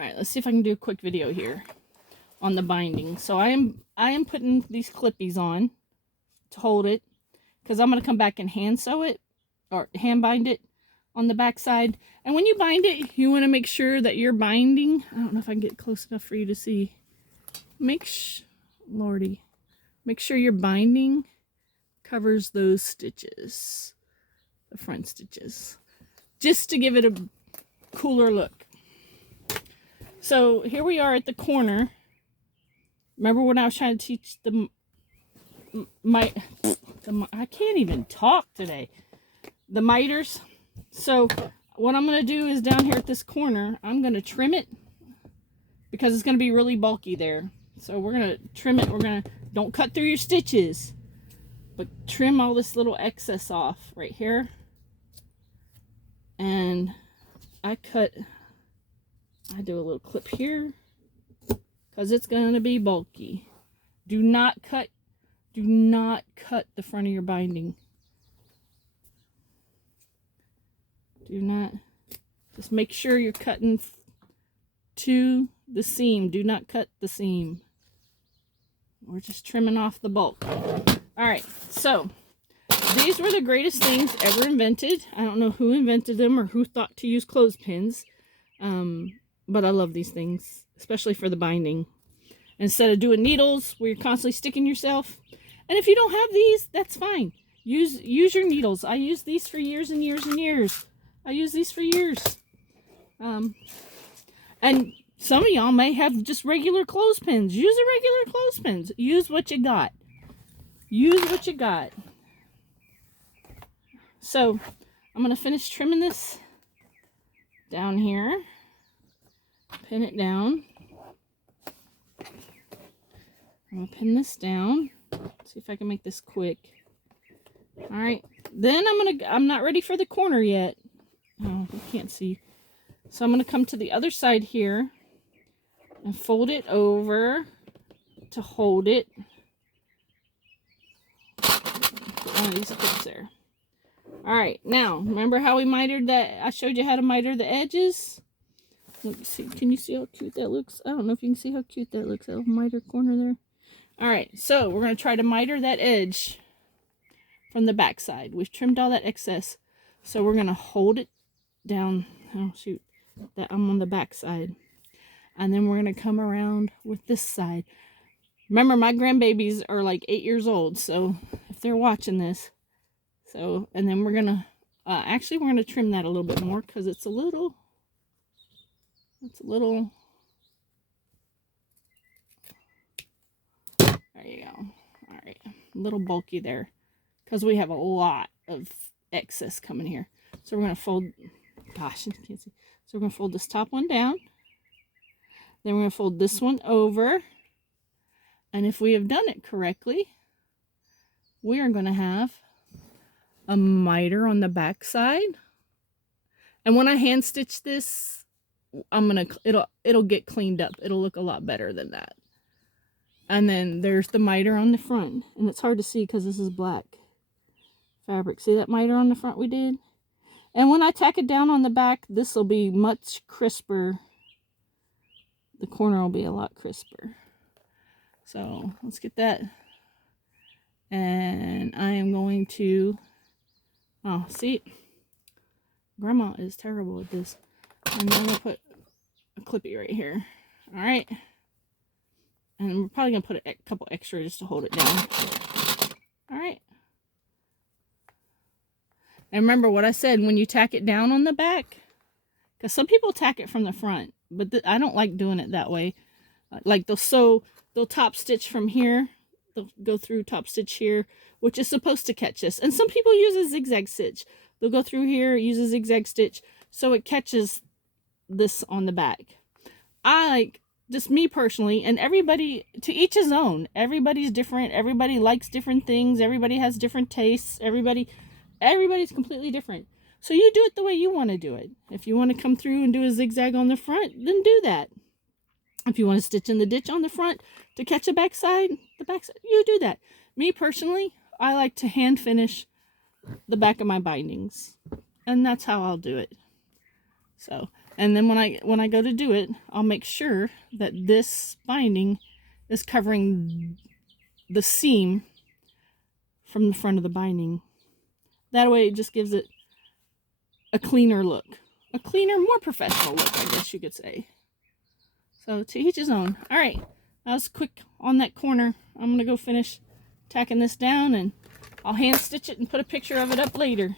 All right, let's see if I can do a quick video here on the binding. So I am putting these clippies on to hold it, because I'm going to come back and hand sew it, or hand bind it on the back side. And when you bind it, you want to make sure that your binding, I don't know if I can get close enough for you to see. Lordy, make sure your binding covers those stitches, the front stitches, just to give it a cooler look. So here we are at the corner. Remember when I was trying to teach I can't even talk today. The miters. So what I'm going to do is down here at this corner, I'm going to trim it because it's going to be really bulky there. So we're going to trim it. Don't cut through your stitches, but trim all this little excess off right here. And I do a little clip here because it's going to be bulky. Do not cut the front of your binding. Do not. Just make sure you're cutting to the seam. Do not cut the seam. We're just trimming off the bulk. Alright, so these were the greatest things ever invented. I don't know who invented them or who thought to use clothespins. But I love these things, especially for the binding. Instead of doing needles where you're constantly sticking yourself. And if you don't have these, that's fine. Use your needles. I used these for years and years and years. I use these for years. And some of y'all may have just regular clothespins. Use a regular clothespins. Use what you got. Use what you got. So, I'm going to finish trimming this down here. Pin it down. I'm going to pin this down. See if I can make this quick. Alright. Then I'm not ready for the corner yet. Oh, you can't see. So I'm going to come to the other side here and fold it over to hold it. Put one of these clips there. Alright, now, remember how we mitered that? I showed you how to miter the edges. Let's see. Can you see how cute that looks? I don't know if you can see how cute that looks. That little miter corner there. Alright, so we're going to try to miter that edge from the back side. We've trimmed all that excess. So we're going to hold it down. Oh, shoot. I'm on the back side. And then we're going to come around with this side. Remember, my grandbabies are like 8 years old. So if they're watching this. So, and then we're going to, actually we're going to trim that a little bit more because it's a little, there you go. All right, a little bulky there because we have a lot of excess coming here. So we're going to fold, gosh, you can't see. So we're going to fold this top one down. Then we're going to fold this one over. And if we have done it correctly, we are going to have a miter on the back side. And when I hand stitch this, it'll get cleaned up. It'll look a lot better than that. And then there's the miter on the front. And it's hard to see because this is black fabric. See that miter on the front we did? And when I tack it down on the back, this will be much crisper. The corner will be a lot crisper. So let's get that. And I am going to, oh, see, Grandma is terrible at this. And I'm going to put a clippy right here. All right. And we're probably going to put a couple extra just to hold it down. All right. And remember what I said, when you tack it down on the back, because some people tack it from the front, but I don't like doing it that way. Like they'll top stitch from here. They'll go through top stitch here, which is supposed to catch this. And some people use a zigzag stitch. They'll go through here, use a zigzag stitch, so it catches this on the back. I like, just me personally, and everybody, to each his own. Everybody's different. Everybody likes different things. Everybody has different tastes. Everybody's completely different. So you do it the way you want to do it. If you want to come through and do a zigzag on the front, then do that. If you want to stitch in the ditch on the front to catch the backside, you do that. Me personally, I like to hand finish the back of my bindings. And that's how I'll do it. So, and then when I go to do it, I'll make sure that this binding is covering the seam from the front of the binding. That way it just gives it a cleaner look. A cleaner, more professional look, I guess you could say. So to each his own. All right, that was quick on that corner. I'm going to go finish tacking this down, and I'll hand stitch it and put a picture of it up later.